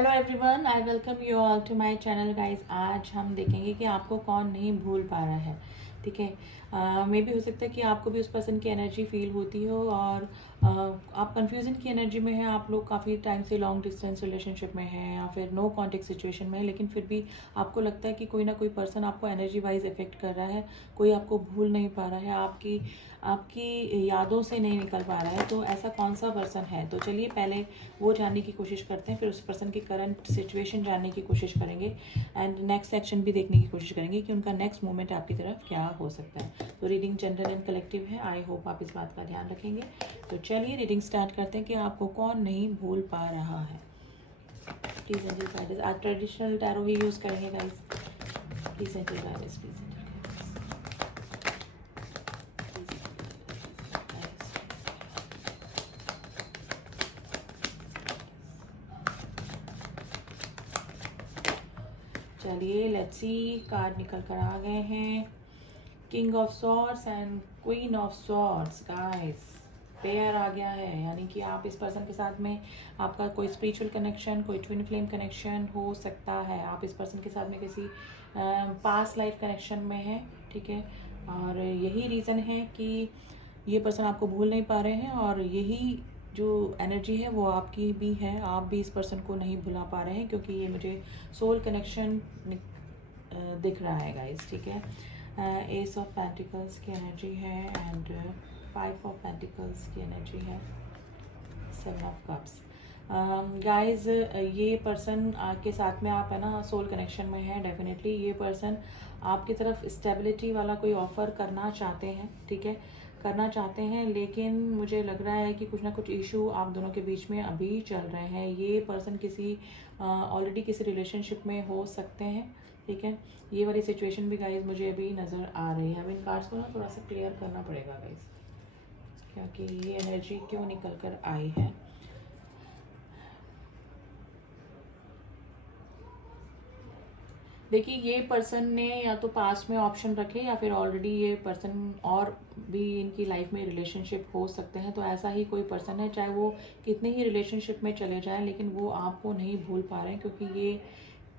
Hello everyone, I welcome you all to my channel guys. आज हम देखेंगे कि आपको कौन नहीं भूल पा रहा है। ठीक है, मे भी हो सकता है कि आपको भी उस पर्सन की एनर्जी फील होती हो और आप कन्फ्यूजन की एनर्जी में हैं। आप लोग काफ़ी टाइम से लॉन्ग डिस्टेंस रिलेशनशिप में हैं या फिर नो कॉन्टेक्ट सिचुएशन में है, लेकिन फिर भी आपको लगता है कि कोई ना कोई पर्सन आपको एनर्जी वाइज इफेक्ट कर रहा है। कोई आपको भूल नहीं पा रहा है, आपकी आपकी यादों से नहीं निकल पा रहा है। तो ऐसा कौन सा पर्सन है? तो चलिए पहले वो जानने की कोशिश करते हैं, फिर उस पर्सन की करंट सिचुएशन जानने की कोशिश करेंगे एंड नेक्स्ट एक्शन भी देखने की कोशिश करेंगे कि उनका नेक्स्ट मूवमेंट आपकी तरफ क्या हो सकता है। तो रीडिंग जनरल एंड कलेक्टिव है। आई होप आप इस बात का ध्यान रखेंगे। तो चलिए रीडिंग स्टार्ट करते हैं कि आपको कौन नहीं भूल पा रहा है। Please angel guidance. आज ट्रेडिशनल टैरो ही यूज करेंगे guys. Please angel guidance, please angel चलिए लेट्स सी। कार्ड निकल कर आ गए हैं। King of swords and queen of swords. Guys pair आ गया है, यानी कि आप इस पर्सन के साथ में आपका कोई स्पिरिचुअल कनेक्शन, कोई ट्विन फ्लेम कनेक्शन हो सकता है। आप इस पर्सन के साथ में किसी पास्ट लाइफ कनेक्शन में हैं। ठीक है, और यही रीज़न है कि ये पर्सन आपको भूल नहीं पा रहे हैं और यही जो एनर्जी है वो आपकी भी है। आप भी इस पर्सन को नहीं भुला पा रहे हैं क्योंकि ये मुझे सोल कनेक्शन दिख रहा है गाइस। ठीक है, एस ऑफ पेंटिकल्स की एनर्जी है एंड 5 ऑफ पेंटिकल्स की एनर्जी है, 7 ऑफ कप्स। गाइस ये पर्सन के साथ में आप है ना सोल कनेक्शन में है। डेफिनेटली ये पर्सन आपकी तरफ स्टेबिलिटी वाला कोई ऑफर करना चाहते हैं। ठीक है, करना चाहते हैं, लेकिन मुझे लग रहा है कि कुछ ना कुछ इशू आप दोनों के बीच में अभी चल रहे हैं। ये पर्सन किसी ऑलरेडी किसी रिलेशनशिप में हो सकते हैं। ठीक है, ये वाली सिचुएशन भी गाइज मुझे अभी नज़र आ रही है। अब इन कार्ड्स को ना थोड़ा सा क्लियर करना पड़ेगा गाइज, क्योंकि ये एनर्जी क्यों निकल कर आई है। देखिए ये पर्सन ने या तो पास्ट में ऑप्शन रखे या फिर ऑलरेडी ये पर्सन और भी इनकी लाइफ में रिलेशनशिप हो सकते हैं। तो ऐसा ही कोई पर्सन है, चाहे वो कितने ही रिलेशनशिप में चले जाएं, लेकिन वो आपको नहीं भूल पा रहे हैं क्योंकि ये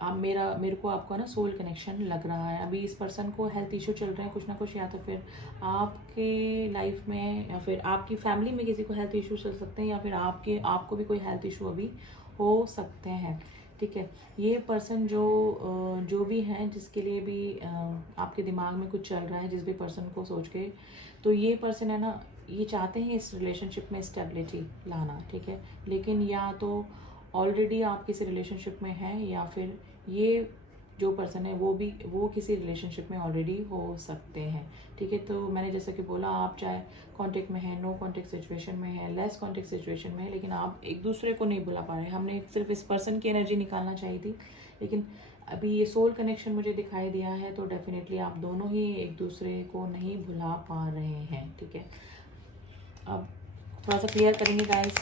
आप मेरे को आपका ना सोल कनेक्शन लग रहा है। अभी इस पर्सन को हेल्थ इशू चल रहे हैं कुछ ना कुछ, या तो फिर आपके लाइफ में या फिर आपकी फैमिली में किसी को हेल्थ इशू चल सकते हैं या फिर आपको भी कोई हेल्थ इशू अभी हो सकते हैं। ठीक है, ये पर्सन जो भी हैं, जिसके लिए भी आपके दिमाग में कुछ चल रहा है, जिस भी पर्सन को सोच के, तो ये पर्सन है ना, ये चाहते हैं इस रिलेशनशिप में स्टेबिलिटी लाना। ठीक है, लेकिन या तो ऑलरेडी आप किसी रिलेशनशिप में हैं या फिर ये जो पर्सन है वो किसी रिलेशनशिप में ऑलरेडी हो सकते हैं। ठीक है, तो मैंने जैसा कि बोला, आप चाहे कांटेक्ट में है, नो कांटेक्ट सिचुएशन में है, लेस कांटेक्ट सिचुएशन में है, लेकिन आप एक दूसरे को नहीं भुला पा रहे हैं। हमने सिर्फ इस पर्सन की एनर्जी निकालना चाहिए थी, लेकिन अभी ये सोल कनेक्शन मुझे दिखाई दिया है, तो डेफिनेटली आप दोनों ही एक दूसरे को नहीं भुला पा रहे हैं। ठीक है, अब थोड़ा सा क्लियर करेंगे गाइस।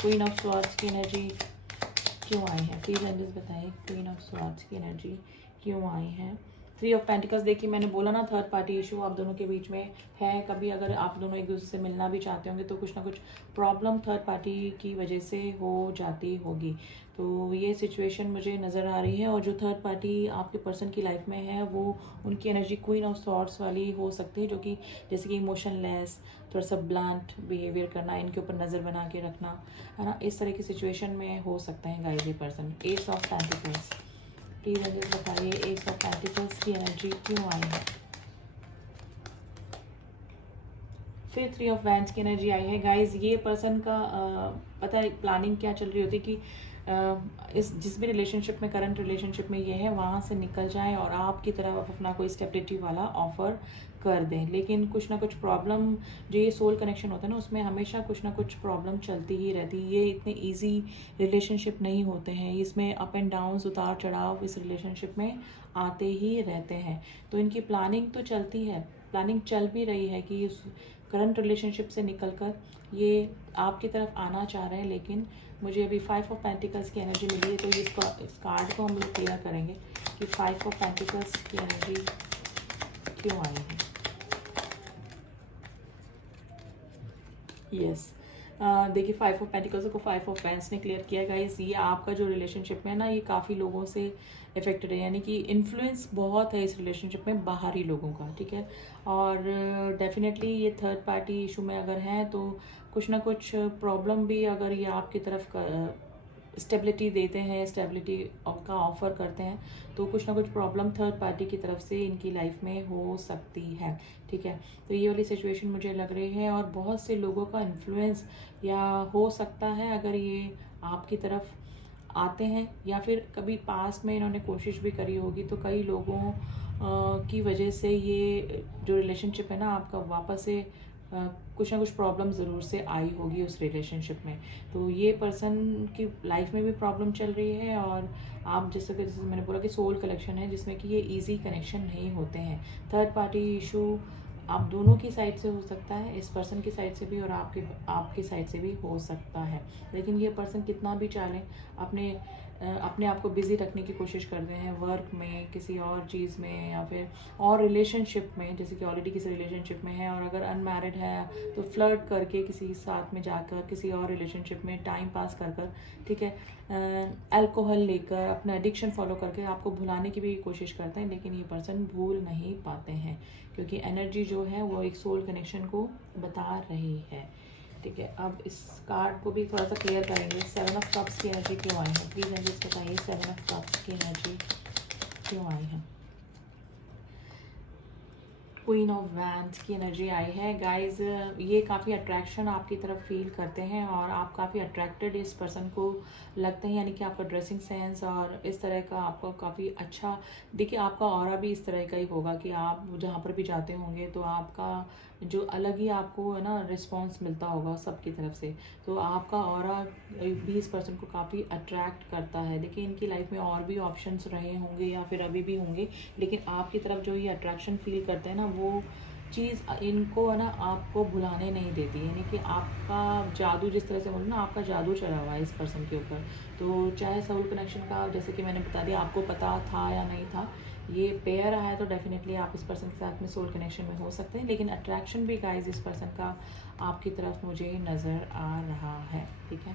क्वीन ऑफ स्वॉर्ड्स की एनर्जी क्यों आई है? प्लीज एंजल्स बताइए, क्वीन ऑफ स्वॉर्ड्स की एनर्जी क्यों आई है? 3 ऑफ पेंटिकल्स। देखिए मैंने बोला ना, थर्ड पार्टी इशू आप दोनों के बीच में है। कभी अगर आप दोनों एक दूसरे से मिलना भी चाहते होंगे तो कुछ ना कुछ प्रॉब्लम थर्ड पार्टी की वजह से हो जाती होगी। तो ये सिचुएशन मुझे नज़र आ रही है। और जो थर्ड पार्टी आपके पर्सन की लाइफ में है, वो उनकी एनर्जी क्वीन ऑफ सॉर्ड्स वाली हो सकती है, जो कि जैसे कि इमोशनलेस, थोड़ा सा ब्लंट बिहेवियर करना, इनके ऊपर नज़र बना के रखना, है ना, इस तरह की सिचुएशन में हो सकते हैं गाइस ये person. S of pentacles. Please मुझे बताइए, एस ऑफ पेंटिकल्स की एनर्जी क्यों आई है? फिर 3 ऑफ वैंड्स की एनर्जी आई है। गाइस ये पर्सन का पता है प्लानिंग क्या चल रही होती है कि इस जिस भी रिलेशनशिप में, करंट रिलेशनशिप में ये है, वहाँ से निकल जाएं और आपकी तरफ अपना कोई स्टेबिलिटी वाला ऑफर कर दें। लेकिन कुछ ना कुछ प्रॉब्लम, जो ये सोल कनेक्शन होता है ना, उसमें हमेशा कुछ ना कुछ प्रॉब्लम चलती ही रहती है। ये इतने इजी रिलेशनशिप नहीं होते हैं, इसमें अप एंड डाउन, उतार चढ़ाव इस रिलेशनशिप में आते ही रहते हैं। तो इनकी प्लानिंग तो चलती है, प्लानिंग चल भी रही है कि उस करंट रिलेशनशिप से निकलकर ये आपकी तरफ आना चाह रहे हैं। लेकिन मुझे अभी 5 ऑफ पेंटिकल्स की एनर्जी मिली है, तो इस कार्ड को हम लोग क्लियर करेंगे कि 5 ऑफ पेंटिकल्स की एनर्जी क्यों आई है। यस देखिए 5 ऑफ पेंटिकल्स को 5 ऑफ पेंस ने क्लियर किया गाइस। ये आपका जो रिलेशनशिप में है ना, ये काफ़ी लोगों से इफेक्टेड है, यानी कि इन्फ्लुएंस बहुत है इस रिलेशनशिप में बाहरी लोगों का, ठीक है। और डेफिनेटली ये थर्ड पार्टी इशू में अगर हैं तो कुछ ना कुछ प्रॉब्लम भी अगर ये आपकी तरफ स्टेबिलिटी देते हैं, स्टेबिलिटी का ऑफर करते हैं, तो कुछ ना कुछ प्रॉब्लम थर्ड पार्टी की तरफ से इनकी लाइफ में हो सकती है, ठीक है। तो ये वाली सिचुएशन मुझे लग रही है, और बहुत से लोगों का इन्फ्लुएंस या हो सकता है अगर ये आपकी तरफ आते हैं, या फिर कभी पास्ट में इन्होंने कोशिश भी करी होगी, तो कई लोगों की वजह से ये जो रिलेशनशिप है ना आपका वापस से कुछ ना कुछ प्रॉब्लम ज़रूर से आई होगी उस रिलेशनशिप में। तो ये पर्सन की लाइफ में भी प्रॉब्लम चल रही है, और आप जैसे मैंने बोला कि सोल कलेक्शन है जिसमें कि ये इजी कनेक्शन नहीं होते हैं। थर्ड पार्टी इशू आप दोनों की साइड से हो सकता है, इस पर्सन की साइड से भी और आपकी साइड से भी हो सकता है। लेकिन ये पर्सन कितना भी चाहें अपने आप को बिजी रखने की कोशिश करते हैं, वर्क में, किसी और चीज़ में, या फिर और रिलेशनशिप में, जैसे कि ऑलरेडी किसी रिलेशनशिप में है और अगर अनमैरिड है तो फ्लर्ट करके किसी साथ में जाकर किसी और रिलेशनशिप में टाइम पास कर कर, ठीक है, अल्कोहल लेकर अपना एडिक्शन फॉलो करके आपको भुलाने की भी कोशिश करते हैं, लेकिन ये पर्सन भूल नहीं पाते हैं, क्योंकि एनर्जी जो है वो एक सोल कनेक्शन को बता रही है, ठीक है। अब इस कार्ड को भी थोड़ा सा क्लियर करेंगे। 7 ऑफ कप्स की एनर्जी क्यों आई है, प्लीज़ एंजल्स बताइए 7 ऑफ कप्स की एनर्जी क्यों आई है। क्वीन ऑफ वैंड्स की एनर्जी आई है गाइज। ये काफ़ी अट्रैक्शन आपकी तरफ फील करते हैं और आप काफ़ी अट्रैक्टेड इस पर्सन को लगते हैं, यानी कि आपका ड्रेसिंग सेंस और इस तरह का आपका काफ़ी अच्छा, देखिए आपका ऑरा भी इस तरह का ही होगा कि आप जहाँ पर भी जाते होंगे तो आपका जो अलग ही आपको है ना रिस्पॉन्स मिलता होगा सबकी तरफ से, तो आपका ऑरा भी इस पर्सन को काफ़ी अट्रैक्ट करता है। देखिए इनकी लाइफ में और भी ऑप्शंस रहे होंगे या फिर अभी भी होंगे, लेकिन आपकी तरफ जो ये अट्रैक्शन फील करते हैं ना, वो चीज़ इनको है ना आपको भुलाने नहीं देती, यानी कि आपका जादू, जिस तरह से बोलो ना, आपका जादू चला हुआ है इस पर्सन के ऊपर। तो चाहे सोल कनेक्शन का, जैसे कि मैंने बता दिया, आपको पता था या नहीं था, ये पेयर आया तो डेफिनेटली आप इस पर्सन के साथ में सोल कनेक्शन में हो सकते हैं, लेकिन अट्रैक्शन भी गाइज इस पर्सन का आपकी तरफ मुझे नज़र आ रहा है, ठीक है।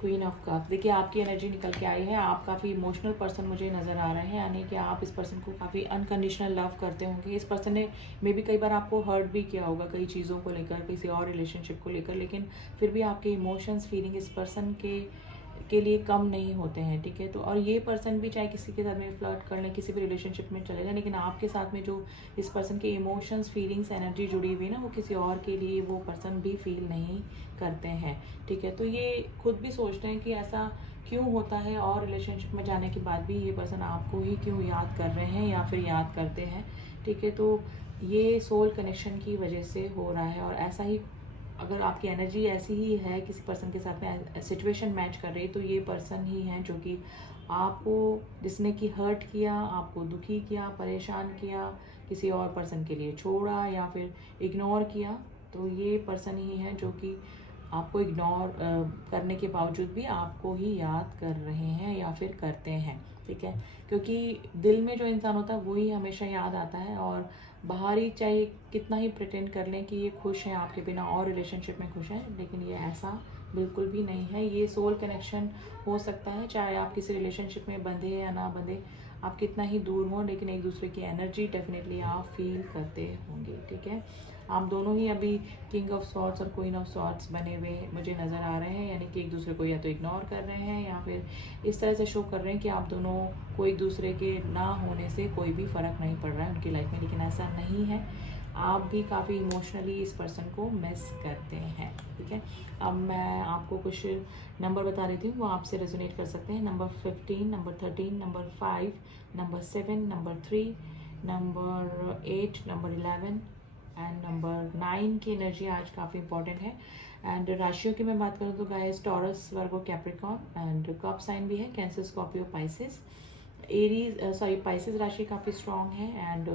क्वीन ऑफ कप्स, देखिए आपकी एनर्जी निकल के आई है, आप काफ़ी इमोशनल पर्सन मुझे नज़र आ रहे हैं, यानी कि आप इस पर्सन को काफ़ी अनकंडीशनल लव करते होंगे। इस पर्सन ने मे बी कई बार आपको हर्ट भी किया होगा कई चीज़ों को लेकर, किसी और रिलेशनशिप को लेकर, लेकिन फिर भी आपके इमोशंस फीलिंग इस पर्सन के लिए कम नहीं होते हैं, ठीक है। तो और ये पर्सन भी चाहे किसी के साथ में फ्लर्ट कर लें, किसी भी रिलेशनशिप में चले जाए, लेकिन आपके साथ में जो इस पर्सन के इमोशंस फीलिंग्स एनर्जी जुड़ी हुई ना, वो किसी और के लिए वो पर्सन भी फील नहीं करते हैं, ठीक है। तो ये खुद भी सोचते हैं कि ऐसा क्यों होता है, और रिलेशनशिप में जाने के बाद भी ये पर्सन आपको ही क्यों याद कर रहे हैं या फिर याद करते हैं, ठीक है। तो ये सोल कनेक्शन की वजह से हो रहा है, और ऐसा ही अगर आपकी एनर्जी ऐसी ही है किसी पर्सन के साथ में सिचुएशन मैच कर रही है, तो ये पर्सन ही है जो कि आपको, जिसने कि हर्ट किया, आपको दुखी किया, परेशान किया, किसी और पर्सन के लिए छोड़ा या फिर इग्नोर किया, तो ये पर्सन ही है जो कि आपको इग्नोर करने के बावजूद भी आपको ही याद कर रहे हैं या फिर करते हैं, ठीक है। क्योंकि दिल में जो इंसान होता है वही हमेशा याद आता है, और बाहरी चाहे कितना ही प्रिटेंड कर लें कि ये खुश हैं आपके बिना और रिलेशनशिप में खुश हैं, लेकिन ये ऐसा बिल्कुल भी नहीं है। ये सोल कनेक्शन हो सकता है चाहे आप किसी रिलेशनशिप में बंधे या ना बंधे, आप कितना ही दूर हों, लेकिन एक दूसरे की एनर्जी डेफिनेटली आप फील करते होंगे, ठीक है। आप दोनों ही अभी किंग ऑफ सॉर्ड्स और क्वीन ऑफ सॉर्ड्स बने हुए मुझे नज़र आ रहे हैं, यानी कि एक दूसरे को या तो इग्नोर कर रहे हैं या फिर इस तरह से शो कर रहे हैं कि आप दोनों को एक दूसरे के ना होने से कोई भी फ़र्क नहीं पड़ रहा है उनकी लाइफ में, लेकिन ऐसा नहीं है। आप भी काफ़ी इमोशनली इस पर्सन को मिस करते हैं, ठीक है। अब मैं आपको कुछ नंबर बता देती हूँ, वो आपसे रेजोनेट कर सकते हैं। Number 15, number 13, number 5, number 7, number 3, number 8, number 11 and number 9 की एनर्जी आज काफ़ी इंपॉर्टेंट है। एंड राशियों की मैं बात करूँ तो guys Taurus, Virgo, Capricorn, and cup sign भी है Cancer, Scorpio, Pisces, Aries, Pisces राशि काफ़ी स्ट्रॉन्ग है। एंड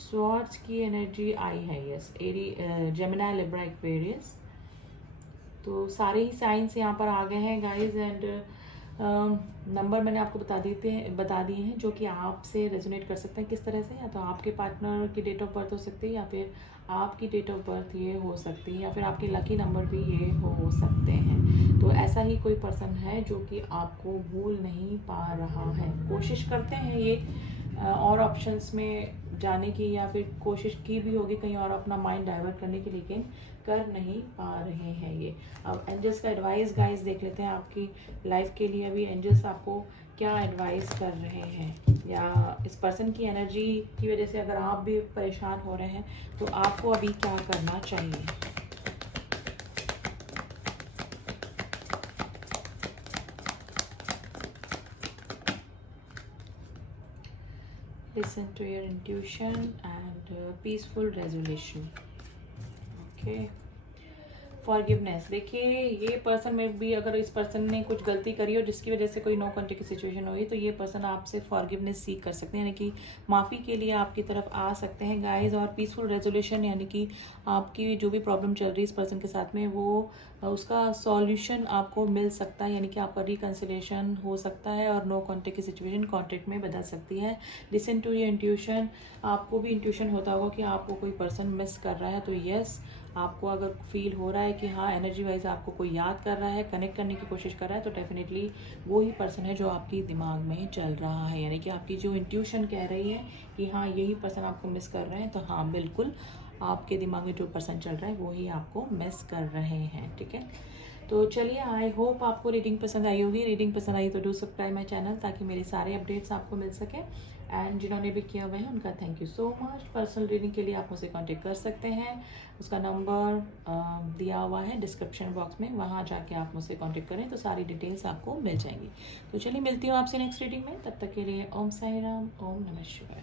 स्वॉर्ड्स की एनर्जी आई है, यस, जेमिनी, लिब्रा, एक्वेरियस, तो सारे ही साइंस यहाँ पर आ गए हैं गाइज। एंड नंबर मैंने आपको बता दिए हैं जो कि आपसे रेजोनेट कर सकते हैं किस तरह से, या तो आपके पार्टनर की डेट ऑफ बर्थ हो सकती है या फिर आपकी डेट ऑफ बर्थ ये हो सकती है, या फिर आपके लकी नंबर भी ये हो सकते हैं। तो ऐसा ही कोई पर्सन है जो कि आपको भूल नहीं पा रहा है। कोशिश करते हैं ये और ऑप्शंस में जाने की, या फिर कोशिश की भी होगी कहीं और अपना माइंड डाइवर्ट करने की, लेकिन कर नहीं पा रहे हैं ये। अब एंजल्स का एडवाइस गाइस देख लेते हैं आपकी लाइफ के लिए। अभी एंजल्स आपको क्या एडवाइस कर रहे हैं, या इस पर्सन की एनर्जी की वजह से अगर आप भी परेशान हो रहे हैं तो आपको अभी क्या करना चाहिए। Listen to your intuition and peaceful resolution. Okay. Forgiveness. देखिए ये पर्सन में भी अगर इस पर्सन ने कुछ गलती करी हो जिसकी वजह से कोई नो कॉन्टेक्ट की सिचुएशन हुई, तो ये पर्सन आपसे फॉरगिवनेस सीख कर सकते हैं, यानी कि माफ़ी के लिए आपकी तरफ आ सकते हैं गाइज। और पीसफुल रेजोल्यूशन, यानी कि आपकी जो भी प्रॉब्लम चल रही है इस पर्सन के साथ में, वो उसका सॉल्यूशन आपको मिल सकता है, यानी कि आपका रिकन्सिलेशन हो सकता है और नो कॉन्टेक्ट की सिचुएशन कॉन्टेक्ट में बदल सकती है। Listen to your intuition. आपको भी इंट्यूशन होता होगा कि आपको कोई पर्सन मिस कर रहा है, तो यस, आपको अगर फील हो रहा है कि हाँ एनर्जी वाइज आपको कोई याद कर रहा है, कनेक्ट करने की कोशिश कर रहा है, तो डेफिनेटली वो ही पर्सन है जो आपकी दिमाग में चल रहा है। यानी कि आपकी जो इंट्यूशन कह रही है कि हाँ यही पर्सन आपको मिस कर रहे हैं, तो हाँ बिल्कुल आपके दिमाग में जो पर्सन चल रहा है वो ही आपको मिस कर रहे हैं। ठीक है, तो चलिए, आई होप आपको रीडिंग पसंद आई होगी। रीडिंग पसंद आई तो डू सब्सक्राइब माई चैनल ताकि मेरे सारे अपडेट्स आपको मिल सके। एंड जिन्होंने भी किया हुआ है उनका thank you so much. Personal reading के लिए आप मुझसे कांटेक्ट कर सकते हैं, उसका नंबर दिया हुआ है डिस्क्रिप्शन बॉक्स में, वहाँ जाके आप मुझसे कांटेक्ट करें तो सारी डिटेल्स आपको मिल जाएंगी। तो चलिए मिलती हूँ आपसे नेक्स्ट रीडिंग में, तब तक के लिए ओम साई राम, ओम नमः शिवाय।